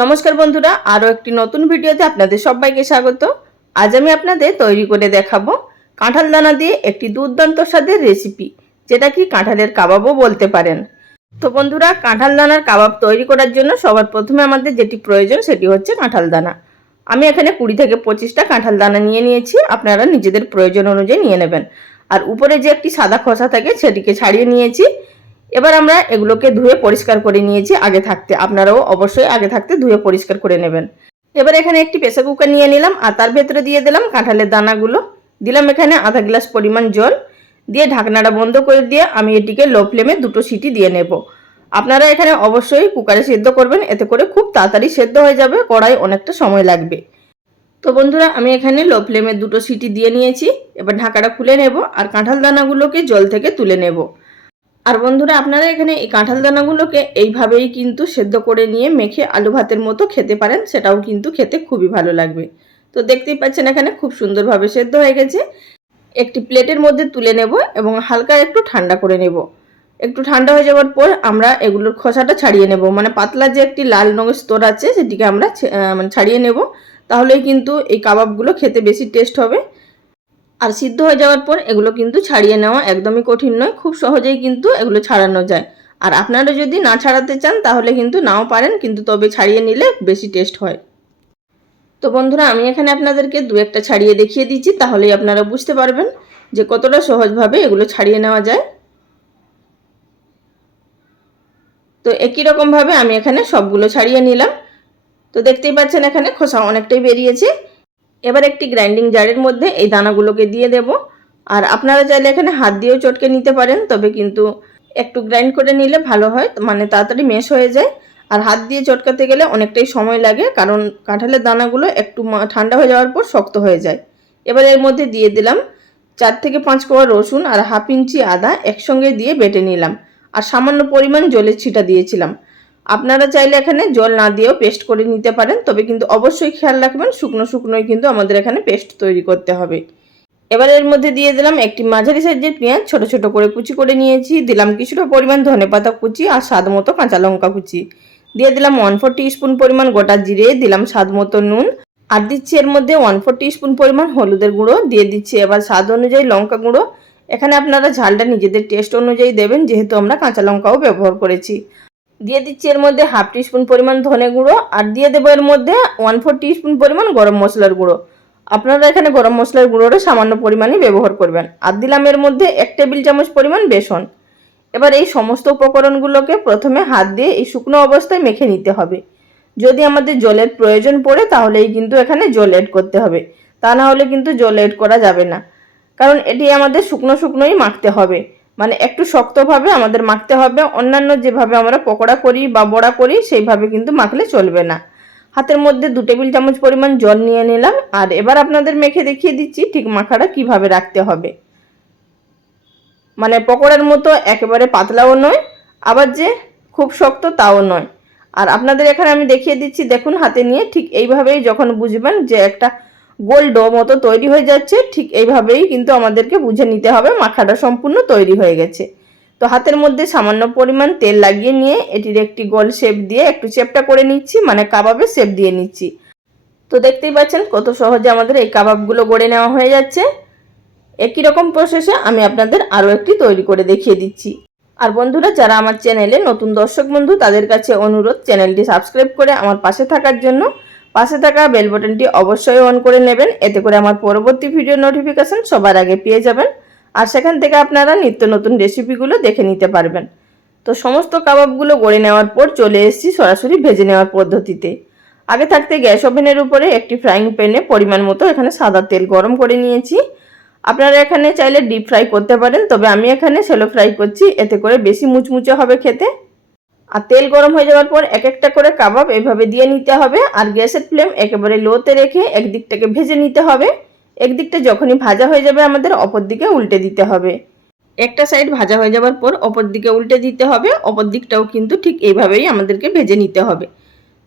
নমস্কার বন্ধুরা, আরও একটি নতুন ভিডিওতে আপনাদের সবাইকে স্বাগত। আজ আমি আপনাদের তৈরি করে দেখাবো কাঁঠাল দানা দিয়ে একটি দুর্দান্ত স্বাদের রেসিপি যেটা কি কাঁঠালের কাবাবও বলতে পারেন। তো বন্ধুরা, কাঁঠাল দানার কাবাব তৈরি করার জন্য সবার প্রথমে আমাদের যেটি প্রয়োজন সেটি হচ্ছে কাঁঠাল দানা। আমি এখানে কুড়ি থেকে পঁচিশটা কাঁঠাল দানা নিয়ে নিয়েছি, আপনারা নিজেদের প্রয়োজন অনুযায়ী নিয়ে নেবেন। আর উপরে যে একটি সাদা খোসা থাকে সেটিকে ছাড়িয়ে নিয়েছি। এবার আমরা এগুলোকে ধুয়ে পরিষ্কার করে নিয়েছি আগে থাকতে। আপনারাও অবশ্যই আগে থাকতে ধুয়ে পরিষ্কার করে নেবেন। এবার এখানে একটি প্রেসার কুকার নিয়ে নিলাম আর তার ভেতরে দিয়ে দিলাম কাঁঠালের দানাগুলো। দিলাম এখানে আধা গ্লাস পরিমাণ জল। দিয়ে ঢাকনাটা বন্ধ করে দিয়ে আমি এটিকে লো ফ্লেমে দুটো সিটি দিয়ে নেব। আপনারা এখানে অবশ্যই কুকারে সেদ্ধ করবেন, এতে করে খুব তাড়াতাড়ি সেদ্ধ হয়ে যাবে, কড়াই অনেকটা সময় লাগবে। তো বন্ধুরা, আমি এখানে লো ফ্লেমে দুটো সিটি দিয়ে নিয়েছি। এবার ঢাকাটা খুলে নেব আর কাঁঠাল দানাগুলোকে জল থেকে তুলে নেব। আর বন্ধুরা, আপনারা এখানে এই কাঁঠাল দানাগুলোকে এইভাবেই কিন্তু সেদ্ধ করে নিয়ে মেখে আলু ভাতের মতো খেতে পারেন, সেটাও কিন্তু খেতে খুবই ভালো লাগবে। তো দেখতেই পাচ্ছেন এখানে খুব সুন্দরভাবে সেদ্ধ হয়ে গেছে। একটি প্লেটের মধ্যে তুলে নেব এবং হালকা একটু ঠান্ডা করে নেব। একটু ঠান্ডা হয়ে যাওয়ার পর আমরা এগুলোর খোসাটা ছাড়িয়ে নেব। মানে পাতলা যে একটি লাল রঙের স্তর আছে, সেটিকে আমরা মানে ছাড়িয়ে নেব। তাহলেই কিন্তু এই কাবাবগুলো খেতে বেশি টেস্ট হবে। আর সিদ্ধ হয়ে যাওয়ার পর এগুলো কিন্তু ছাড়িয়ে নেওয়া একদমই কঠিন নয়, খুব সহজেই কিন্তু এগুলো ছাড়ানো যায়। আর আপনারা যদি না ছাড়াতে চান, তাহলে কিন্তু নাও পারেন, কিন্তু তবে ছাড়িয়ে নিলে বেশি টেস্ট হয়। তো বন্ধুরা, আমি এখানে আপনাদেরকে দু একটা ছাড়িয়ে দেখিয়ে দিচ্ছি, তাহলেই আপনারা বুঝতে পারবেন যে কতটা সহজভাবে এগুলো ছাড়িয়ে নেওয়া যায়। তো একই রকমভাবে আমি এখানে সবগুলো ছাড়িয়ে নিলাম। তো দেখতেই পাচ্ছেন এখানে খোসা অনেকটাই বেরিয়েছে। এবার একটি গ্রাইন্ডিং জারের মধ্যে এই দানাগুলোকে দিয়ে দেব। আর আপনারা চাইলে এখানে হাত দিয়েও চটকে নিতে পারেন, তবে কিন্তু একটু গ্রাইন্ড করে নিলে ভালো হয় মানে তাড়াতাড়ি মেশ হয়ে যায়। আর হাত দিয়ে চটকাতে গেলে অনেকটাই সময় লাগে, কারণ কাঁঠালের দানাগুলো একটু ঠান্ডা হয়ে যাওয়ার পর শক্ত হয়ে যায়। এবার এর মধ্যে দিয়ে দিলাম চার থেকে পাঁচ কোয়া রসুন আর হাফ ইঞ্চি আদা একসঙ্গে দিয়ে বেটে নিলাম। আর সামান্য পরিমাণ জলের ছিটা দিয়েছিলাম। আপনারা চাইলে এখানে জল না দিয়েও পেস্ট করে নিতে পারেন, তবে কিন্তু অবশ্যই খেয়াল রাখবেন, শুকনো শুকনোই কিন্তু আমাদের এখানে পেস্ট তৈরি করতে হবে। এবার এর মধ্যে দিয়ে দিলাম একটি মাঝারি সাইজের পেঁয়াজ, ছোট ছোট করে কুচি করে নিয়েছি, দিলাম কিছুটা পরিমাণ ধনেপাতা কুচি আর স্বাদ মতো কাঁচা লঙ্কা কুচি। দিয়ে দিলাম ওয়ান ফোর স্পুন পরিমাণ গোটা জিরে, দিলাম স্বাদ মতো নুন, আর দিচ্ছি এর মধ্যে ওয়ান ফোর স্পুন পরিমাণ হলুদের গুঁড়ো, দিয়ে দিচ্ছি এবার স্বাদ অনুযায়ী লঙ্কা গুঁড়ো। এখানে আপনারা ঝালটা নিজেদের টেস্ট অনুযায়ী দেবেন, যেহেতু আমরা কাঁচা লঙ্কাও ব্যবহার করেছি। দিয়ে দিচ্ছি এর মধ্যে হাফ টিস্পুন পরিমাণ ধনে গুঁড়ো আর দিয়ে দেবো এর মধ্যে ওয়ান ফোর স্পুন পরিমাণ গরম মশলার গুঁড়ো। আপনারা এখানে গরম মশলার গুঁড়োটা সামান্য পরিমাণে ব্যবহার করবেন। আর দিলাম এর মধ্যে এক টেবিল চামচ পরিমাণ বেসন। এবার এই সমস্ত উপকরণগুলোকে প্রথমে হাত দিয়ে এই শুকনো অবস্থায় মেখে নিতে হবে। যদি আমাদের জলের প্রয়োজন পড়ে, তাহলেই কিন্তু এখানে জল এড করতে হবে। তা না হলে কিন্তু জল এড করা যাবে না। কারণ এটি আমাদের শুকনো শুকনোই মাখতে হবে। মানে একটু শক্তভাবে আমাদের মাখতে হবে। অন্যান্য যেভাবে আমরা পকোড়া করি বা বড়া করি, সেইভাবে কিন্তু মাখলে চলবে না। হাতের মধ্যে দু টেবিল চামচ পরিমাণ জল নিয়ে নিলাম। আর এবার আপনাদের মেখে দেখিয়ে দিচ্ছি ঠিক মাখাটা কীভাবে রাখতে হবে। মানে পকোড়ার মতো একেবারে পাতলাও নয়, আবার যে খুব শক্ত তাও নয়। আর আপনাদের এখানে আমি দেখিয়ে দিচ্ছি, দেখুন হাতে নিয়ে ঠিক এইভাবেই যখন বুঝবেন যে একটা গোল ডো মতো তৈরি হয়ে যাচ্ছে, ঠিক এইভাবেই কিন্তু আমাদেরকে বুঝে নিতে হবে মাখাটা সম্পূর্ণ তৈরি হয়ে গেছে। তো হাতের মধ্যে সামান্য পরিমাণ তেল লাগিয়ে নিয়ে এটির একটি গোল শেপ দিয়ে একটু শেপটা করে নিচ্ছি মানে কাবাবের শেপ দিয়ে নিচ্ছি। তো দেখতেই পাচ্ছেন কত সহজে আমাদের এই কাবাবগুলো গড়ে নেওয়া হয়ে যাচ্ছে। একই রকম প্রসেসে আমি আপনাদের আরও একটি তৈরি করে দেখিয়ে দিচ্ছি। আর বন্ধুরা, যারা আমার চ্যানেলে নতুন দর্শক বন্ধু, তাদের কাছে অনুরোধ, চ্যানেলটি সাবস্ক্রাইব করে আমার পাশে থাকার জন্য। পাশে থাকা বেল বাটনটি অবশ্যই অন করে নেবেন। এতে করে আমার পরবর্তী ভিডিও নোটিফিকেশান সবার আগে পেয়ে যাবেন আর সেখান থেকে আপনারা নিত্য নতুন রেসিপিগুলো দেখে নিতে পারবেন। তো সমস্ত কাবাবগুলো গড়ে নেওয়ার পর চলে এসেছি সরাসরি ভেজে নেওয়ার পদ্ধতিতে। আগে থাকতে গ্যাস ওভেনের উপরে একটি ফ্রাইং প্যানে পরিমাণ মতো এখানে সাদা তেল গরম করে নিয়েছি। আপনারা এখানে চাইলে ডিপ ফ্রাই করতে পারেন, তবে আমি এখানে সেলো ফ্রাই করছি, এতে করে বেশি মুচমুচে হবে খেতে। আর তেল গরম হয়ে যাওয়ার পর এক একটা করে কাবাব এভাবে দিয়ে নিতে হবে, আর গ্যাসের ফ্লেম একেবারে লোতে রেখে একদিকটাকে ভেজে নিতে হবে। একদিকটা যখনই ভাজা হয়ে যাবে আমাদের অপর দিকে উল্টে দিতে হবে। একটা সাইড ভাজা হয়ে যাওয়ার পর অপর দিকে উল্টে দিতে হবে, অপর দিকটাও কিন্তু ঠিক এইভাবেই আমাদেরকে ভেজে নিতে হবে।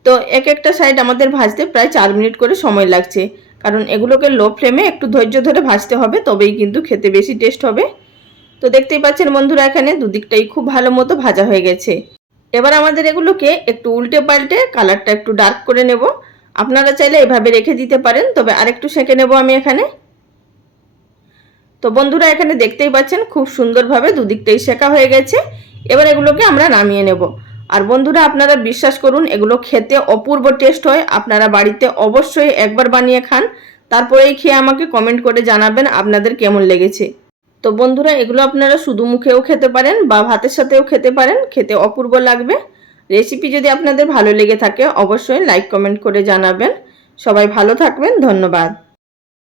তো এক একটা সাইড আমাদের ভাজতে প্রায় চার মিনিট করে সময় লাগছে, কারণ এগুলোকে লো ফ্লেমে একটু ধৈর্য ধরে ভাজতে হবে, তবেই কিন্তু খেতে বেশি টেস্ট হবে। তো দেখতেই পাচ্ছেন বন্ধুরা, এখানে দুদিকটাই খুব ভালো মতো ভাজা হয়ে গেছে। এবার আমাদের এগুলোকে একটু উল্টে পাল্টে কালারটা একটু ডার্ক করে নেব। আপনারা চাইলে এভাবে রেখে দিতে পারেন, তবে আরেকটু সেঁকে নেব আমি এখানে। তো বন্ধুরা, এখানে দেখতেই পাচ্ছেন, খুব সুন্দরভাবে দুদিকটাই শেখা হয়ে গেছে। এবার এগুলোকে আমরা নামিয়ে নেব। আর বন্ধুরা, আপনারা বিশ্বাস করুন, এগুলো খেতে অপূর্ব টেস্ট হয়। আপনারা বাড়িতে অবশ্যই একবার বানিয়ে খান। তারপরেই খেয়ে আমাকে কমেন্ট করে জানাবেন আপনাদের কেমন লেগেছে। তো বন্ধুরা, এগুলো আপনারা শুধু মুখেও খেতে পারেন বা ভাতের সাথেও খেতে পারেন, খেতে অপূর্ব লাগবে। রেসিপি যদি আপনাদের ভালো লেগে থাকে, অবশ্যই লাইক কমেন্ট করে জানাবেন। সবাই ভালো থাকবেন, ধন্যবাদ।